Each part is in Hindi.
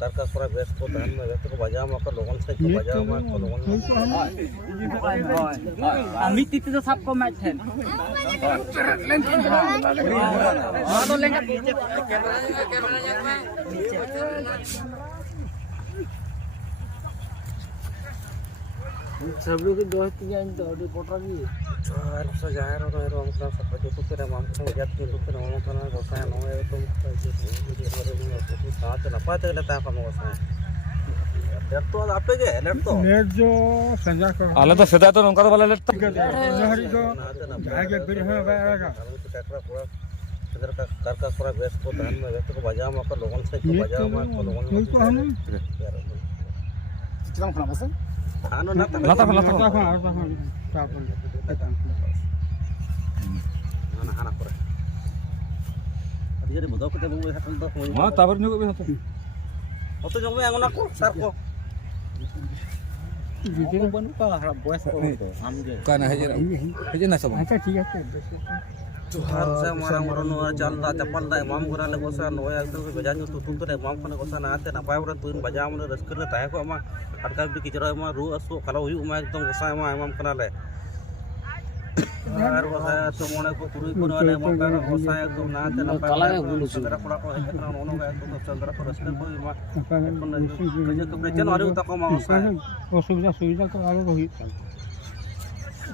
कारका पूरा बेस को धान में व्यक्ति को बजाव में को लोगों से को बजाव में को लोगों আমি তিতে তো সব কম আছে তো লেঙ্গা सब लोग दोस्त जान तो रिपोर्टर भी यार उससे जाहिर हो रहा है हम अपना सब जो तेरे माम को याद के लोग तेरे माम को ना गोसा नो है तुम जो बारे में कुछ साथ ना पाते लेता है हम गोसा लेट तो आपे के लेट जो संजा को आले तो सदा तो नंका वाला लेट तो हरी को जाके फिर है आएगा ट्रैक्टर पूरा इधर का कारका पूरा बेस को धान में व्यक्ति को बजाव में को लोगों से को बजाव में को लोगों को हम चित्रम खना बस आनो ना लाता ना हाना करे अभी रे बदो के बंगो हातल तो हां ताबर नु को हाथ तो जंग में अंगना को सर को वीडियो बन का बॉयस को हम जे काना है ना सब अच्छा ठीक है Tuhan saya marang-marang nuar jalda capal da imam guna le gosa noya itu bejanyo tutun tu imam kana gosa na ate na pai tuin bajam le raskar le tay ko ma atka bi kichra ma ru asu kalau hu ma ekdom gosa ma imam kana le ar gosa to mone ko turui ko le imam kana gosa ekdom na ate na pai sandra pura ko ekna ono ga to sandra ko raskar ko ma kaje ko brechen aru ta ko ma gosa অসুবিধা তো আরো রহি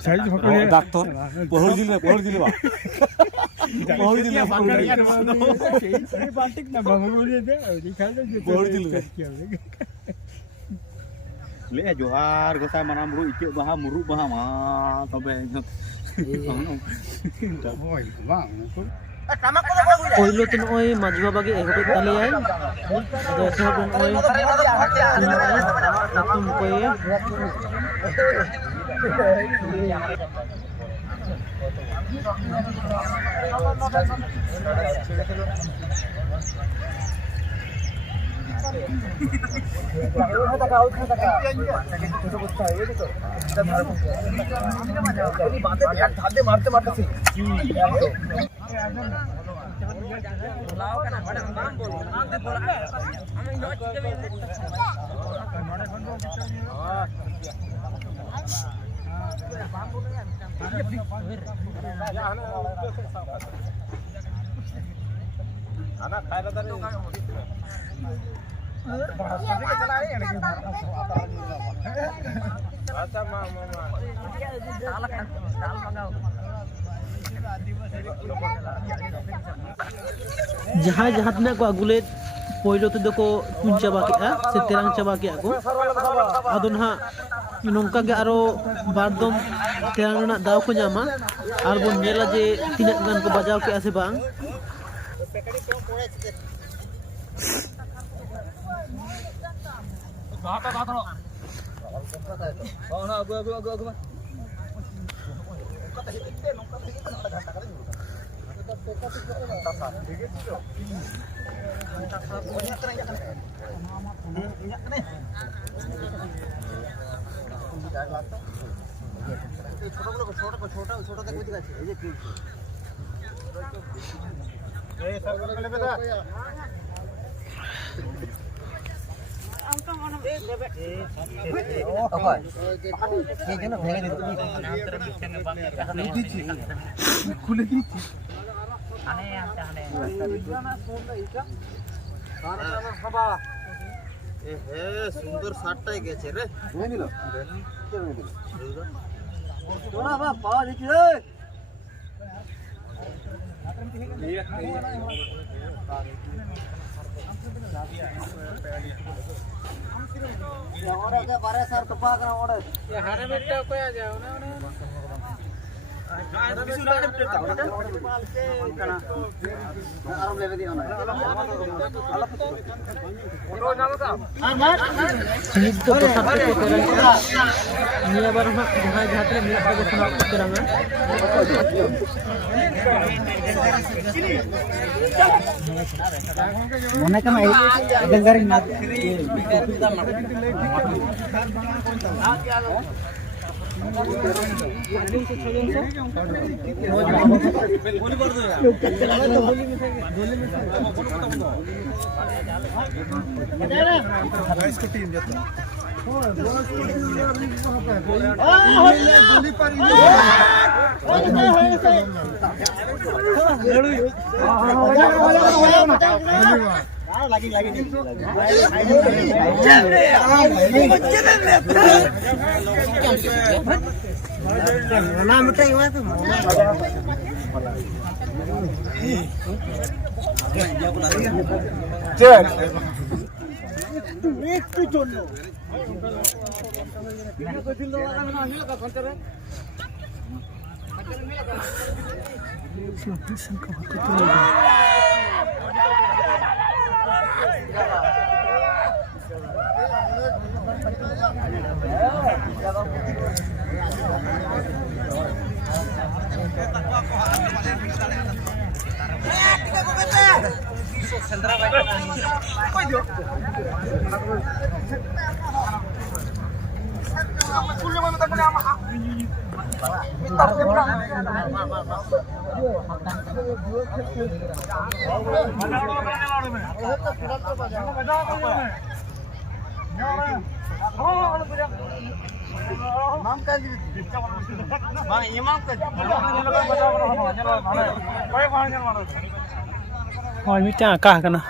সাইজ হতো ডাক্তার পহর দিলে বা পহর দিলে সেই বালতিক না বাংলা দে দিখালে যে পহর দিলে ले जोहार गोसाय माना मुरु इके बाहा मुरु बाहा मा तबे ওই বাং পহিলো তো নয় মাঝি বাবাকে এহবে তালিয়াই আদো এহবে নয় তুম কয়ে मारते anak kaya tadi जहाँ जहाँ तक को अगुले पहले तो देखो तुन चाबा के से तेरंग चाबा के को अदो ना नौका के आरो बारदम तेरंग ना दाव को जामा आर बन नेला जे तीन गान को बजाव के आसे बांग छोटा तक दिखा सुंदर सातटाई गेছে रे नहीं निलो তোরা বা পাওয়া দিছি রে ওরে के बारे सर तो पाक ना ओड़े ये हारे बेटा को आ जाओ ना Hoi mitang kah kana.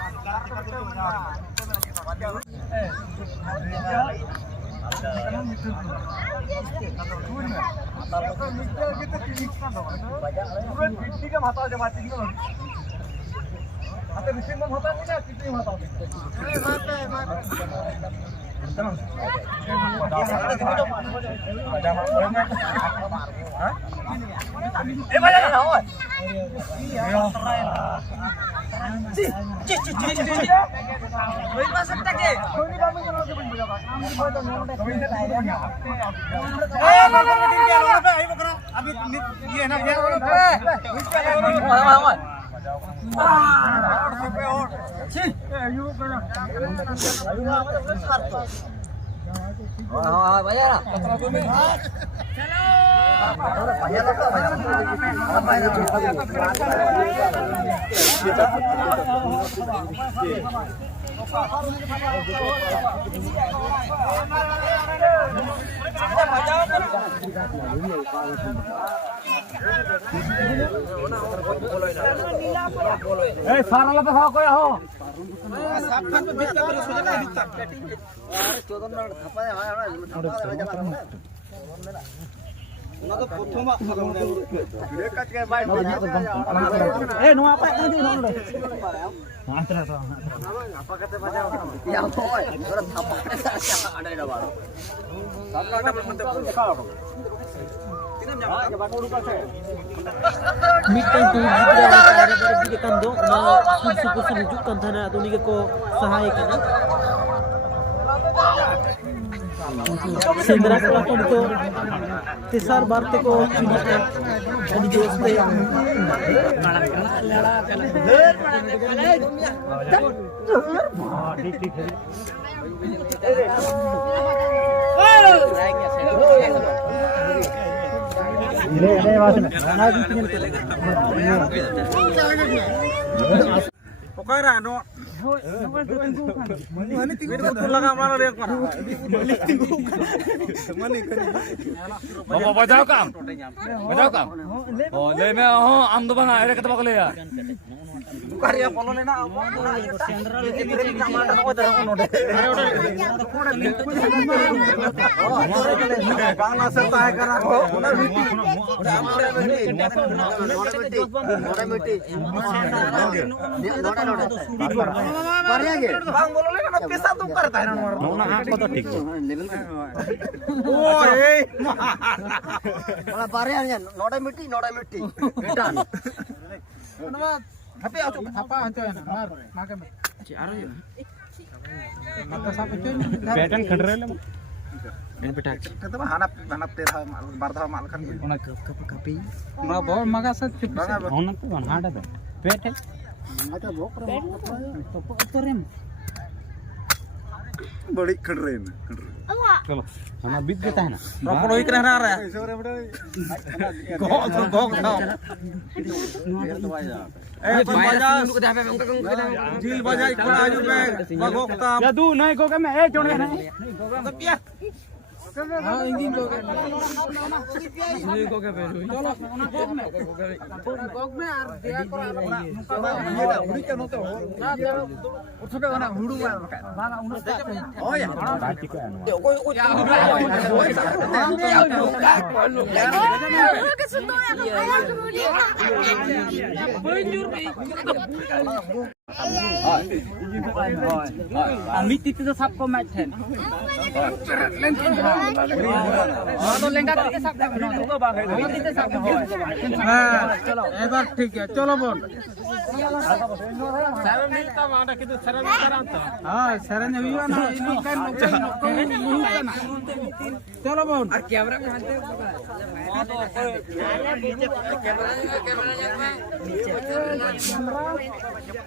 Mitang tu juga ada berbicara dong, na susu menunjukkan tanah atau ni ko sahaya kana. Sendera kelakon itu tisar barte ko cina jadi joste Pokoknya no. Mana tinggal pulang mana dia kan? Bapak bajau kang. Oh, le me oh am do bana ere kata bakle ya. Karya polo lena sentral ini kamar no darang no de. Bangla serta hai kara ko. Bang bolo lena pesa tu karta hai na. Nona hak ko to ठीक है Oi. Malah pariannya noda miti dan tapi apa ancoy mar makan बैटन खड़ रहे ले Kata mah hanap teh barda mal kan. ona kapi ma bor maga sa ona to hada to बैटन ada bokra to बड़ी खड़रे में चलो हना बीत के ताहना ᱨᱚᱯᱚᱲ ᱦᱩᱭ ᱠᱟᱱᱟ ᱦᱟᱱᱟ ᱨᱮ ᱜᱚᱜ ᱫᱟও ᱡᱤᱞ ᱵᱟᱡᱟᱭ ᱠᱚᱲᱟ ᱦᱤᱡᱩᱜ ᱢᱮ ᱜᱚᱜ ᱛᱟᱢ या तू नहीं को के मैं ए छोड़ के नहीं हां इंजिन को के नहीं को के चलो गॉग में আর দেয়া করা नुका हुड़ी के नते हो उठके ना हुड़ू बागा उन ओय बाटी को ओय के सुनो आया আমি তিতে তো সাপ কম ম্যাচ থেন তো লেঙ্গা তিতে সাপ কম না তো বাগাই আমি তিতে সাপ কম হ্যাঁ এবার ঠিক আছে চলো বোন সারা মিলতা মাটা কিন্তু সারা মিলতা না হ্যাঁ সারা नहीं हुआ ना इन का चलो বোন আর ক্যামেরা में हाथ कैमरा